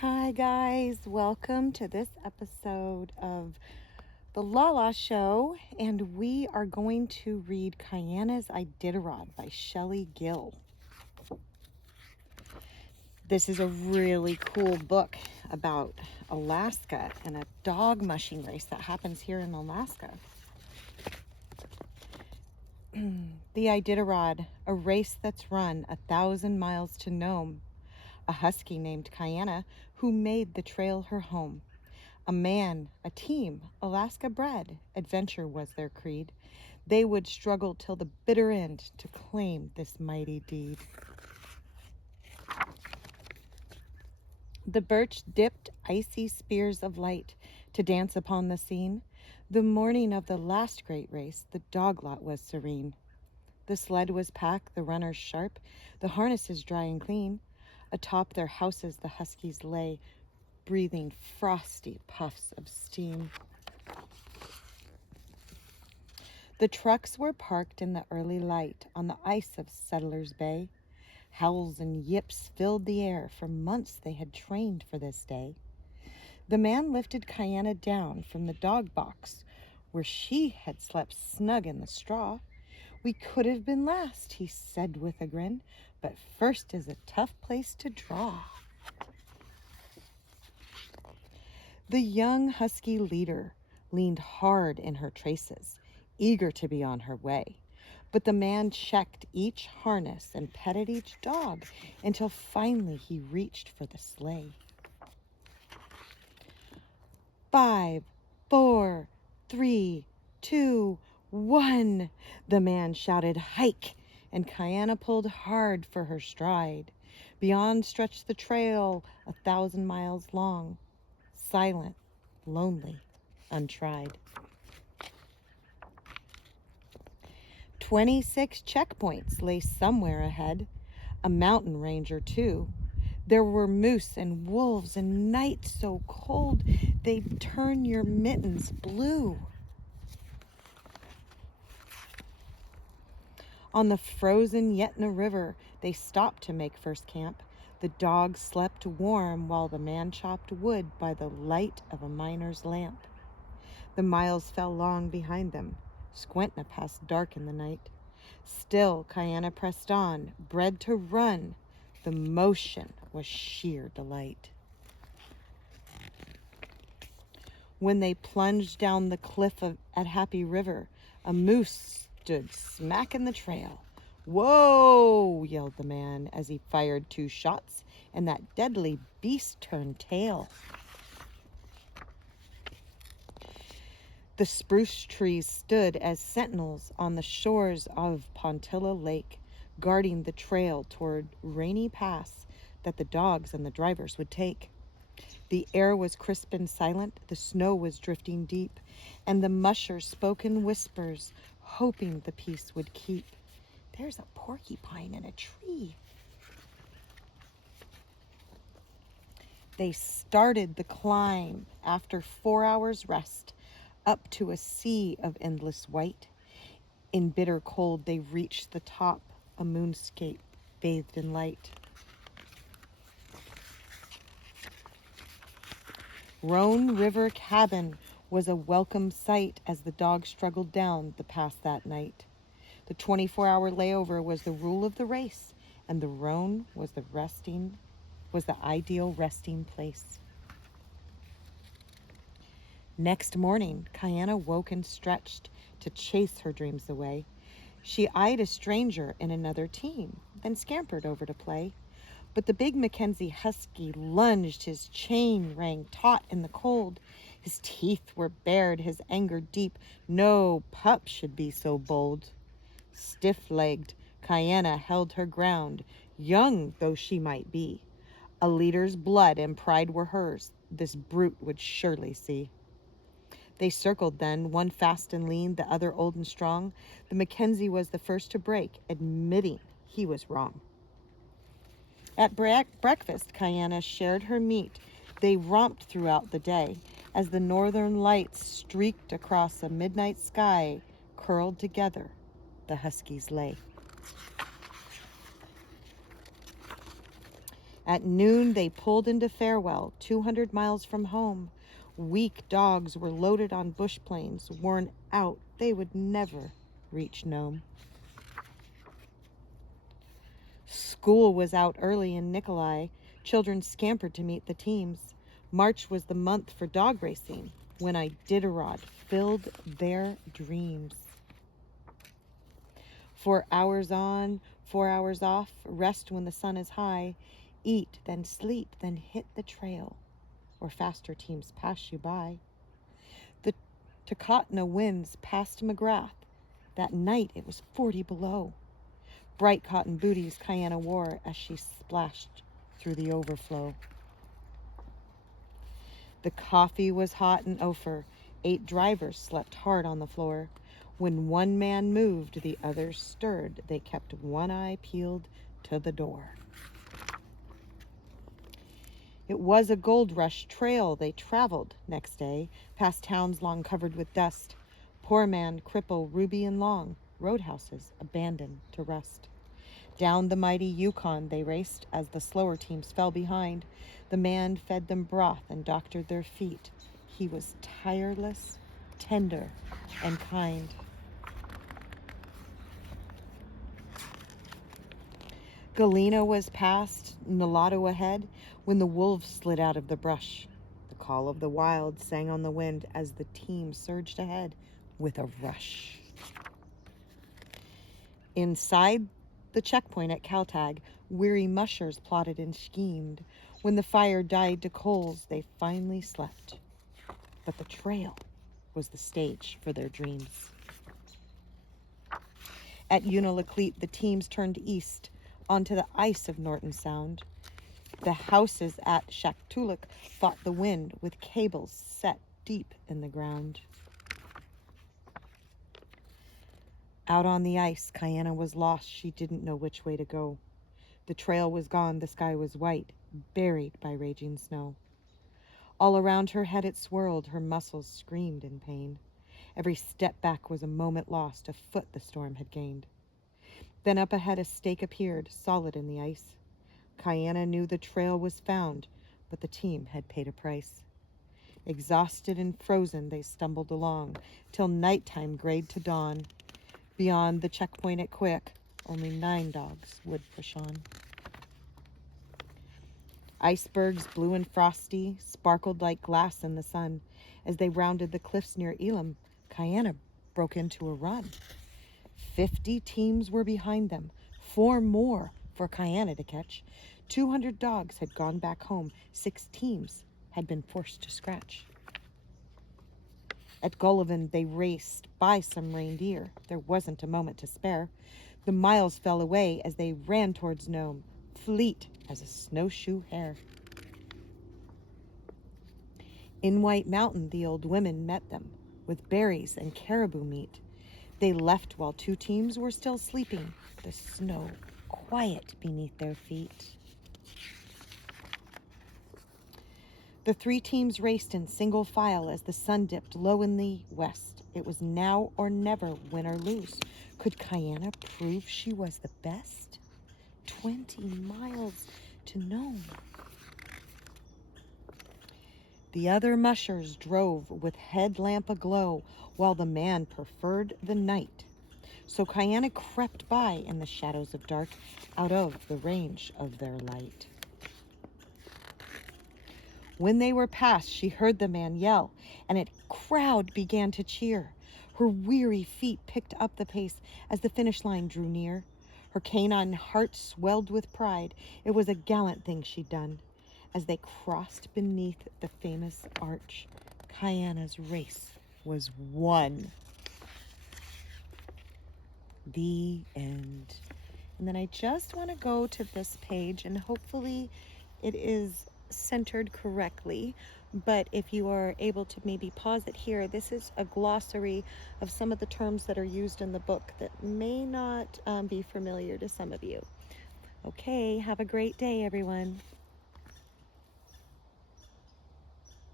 Hi guys, welcome to this episode of the Lala Show, and we are going to read Kiana's Iditarod by Shelley Gill. This is a really cool book about Alaska and a dog mushing race that happens here in Alaska. The Iditarod, a race that's run 1,000 miles to Nome. A husky named Kiana who made the trail her home. A man, a team, Alaska bred, adventure was their creed. They would struggle till the bitter end to claim this mighty deed. The birch dipped icy spears of light to dance upon the scene. The morning of the last great race, the dog lot was serene. The sled was packed, the runners sharp, the harnesses dry and clean. Atop their houses the huskies lay, breathing frosty puffs of steam. The trucks were parked in the early light on the ice of Settlers Bay. Howls and yips filled the air. For months they had trained for this day. The man lifted Kiana down from the dog box where she had slept snug in the straw. We could have been last, he said with a grin, but first is a tough place to draw. The young husky leader leaned hard in her traces, eager to be on her way. But the man checked each harness and petted each dog until finally he reached for the sleigh. 5, 4, 3, 2, 1, the man shouted, hike, and Kiana pulled hard for her stride. Beyond stretched the trail 1,000 miles long, silent, lonely, untried. 26 checkpoints lay somewhere ahead, a mountain range or two. There were moose and wolves and nights so cold they'd turn your mittens blue. On the frozen Yetna River, they stopped to make first camp. The dogs slept warm while the man chopped wood by the light of a miner's lamp. The miles fell long behind them, squinting past dark in the night. Still, Kiana pressed on, bred to run. The motion was sheer delight. When they plunged down the cliff at Happy River, a moose stood smack in the trail. Whoa, yelled the man as he fired 2 shots, and that deadly beast turned tail. The spruce trees stood as sentinels on the shores of Pontilla Lake, guarding the trail toward Rainy Pass that the dogs and the drivers would take. The air was crisp and silent, the snow was drifting deep, and the mushers spoke in whispers, hoping the peace would keep. There's a porcupine in a tree. They started the climb after 4 hours rest, up to a sea of endless white. In bitter cold they reached the top, a moonscape bathed in light. Roan River Cabin was a welcome sight as the dogs struggled down the pass that night. The 24-hour layover was the rule of the race, and the Roan was the ideal resting place. Next morning, Kiana woke and stretched to chase her dreams away. She eyed a stranger in another team, then scampered over to play. But the big Mackenzie husky lunged, his chain rang taut in the cold. His teeth were bared, his anger deep. No pup should be so bold. Stiff-legged, Kiana held her ground, young though she might be. A leader's blood and pride were hers, this brute would surely see. They circled then, one fast and lean, the other old and strong. The Mackenzie was the first to break, admitting he was wrong. At breakfast, Kiana shared her meat. They romped throughout the day as the northern lights streaked across a midnight sky. Curled together, the huskies lay. At noon, they pulled into Farewell, 200 miles from home. Weak dogs were loaded on bush plains, worn out. They would never reach Nome. School was out early in Nikolai. Children scampered to meet the teams. March was the month for dog racing, when Iditarod filled their dreams. 4 hours on, 4 hours off, rest when the sun is high, eat, then sleep, then hit the trail, or faster teams pass you by. The Takotna winds passed McGrath. That night it was 40 below. Bright cotton booties Kiana wore as she splashed through the overflow. The coffee was hot in Ophir. 8 drivers slept hard on the floor. When one man moved, the others stirred. They kept one eye peeled to the door. It was a gold rush trail they traveled next day, past towns long covered with dust. Poor man, cripple, Ruby and Long, roadhouses abandoned to rust. Down the mighty Yukon they raced as the slower teams fell behind. The man fed them broth and doctored their feet. He was tireless, tender, and kind. Galena was past, Nulato ahead, when the wolves slid out of the brush. The call of the wild sang on the wind as the team surged ahead with a rush. Inside the checkpoint at Caltag, weary mushers plotted and schemed. When the fire died to coals, they finally slept. But the trail was the stage for their dreams. At Unalakleet, the teams turned east onto the ice of Norton Sound. The houses at Shaktuluk fought the wind with cables set deep in the ground. Out on the ice, Kiana was lost. She didn't know which way to go. The trail was gone. The sky was white, buried by raging snow. All around her head it swirled. Her muscles screamed in pain. Every step back was a moment lost. A foot the storm had gained. Then up ahead a stake appeared, solid in the ice. Kiana knew the trail was found, but the team had paid a price. Exhausted and frozen, they stumbled along, till nighttime grayed to dawn. Beyond the checkpoint at Quick, only 9 dogs would push on. Icebergs, blue and frosty, sparkled like glass in the sun. As they rounded the cliffs near Elam, Kiana broke into a run. 50 teams were behind them, 4 more for Kiana to catch. 200 dogs had gone back home. 6 teams had been forced to scratch. At Gullivan, they raced by some reindeer. There wasn't a moment to spare. The miles fell away as they ran towards Nome, fleet as a snowshoe hare. In White Mountain, the old women met them with berries and caribou meat. They left while 2 teams were still sleeping, the snow quiet beneath their feet. The 3 teams raced in single file as the sun dipped low in the west. It was now or never, win or lose. Could Kiana prove she was the best? 20 miles to Nome. The other mushers drove with headlamp aglow, while the man preferred the night. So Kiana crept by in the shadows of dark, out of the range of their light. When they were past, she heard the man yell, and a crowd began to cheer. Her weary feet picked up the pace as the finish line drew near. Her canine heart swelled with pride. It was a gallant thing she'd done. As they crossed beneath the famous arch, Kiana's race was won. The end. And then I just want to go to this page, and hopefully it is centered correctly. But if you are able to maybe pause it here, this is a glossary of some of the terms that are used in the book that may not be familiar to some of you. Okay, have a great day, everyone.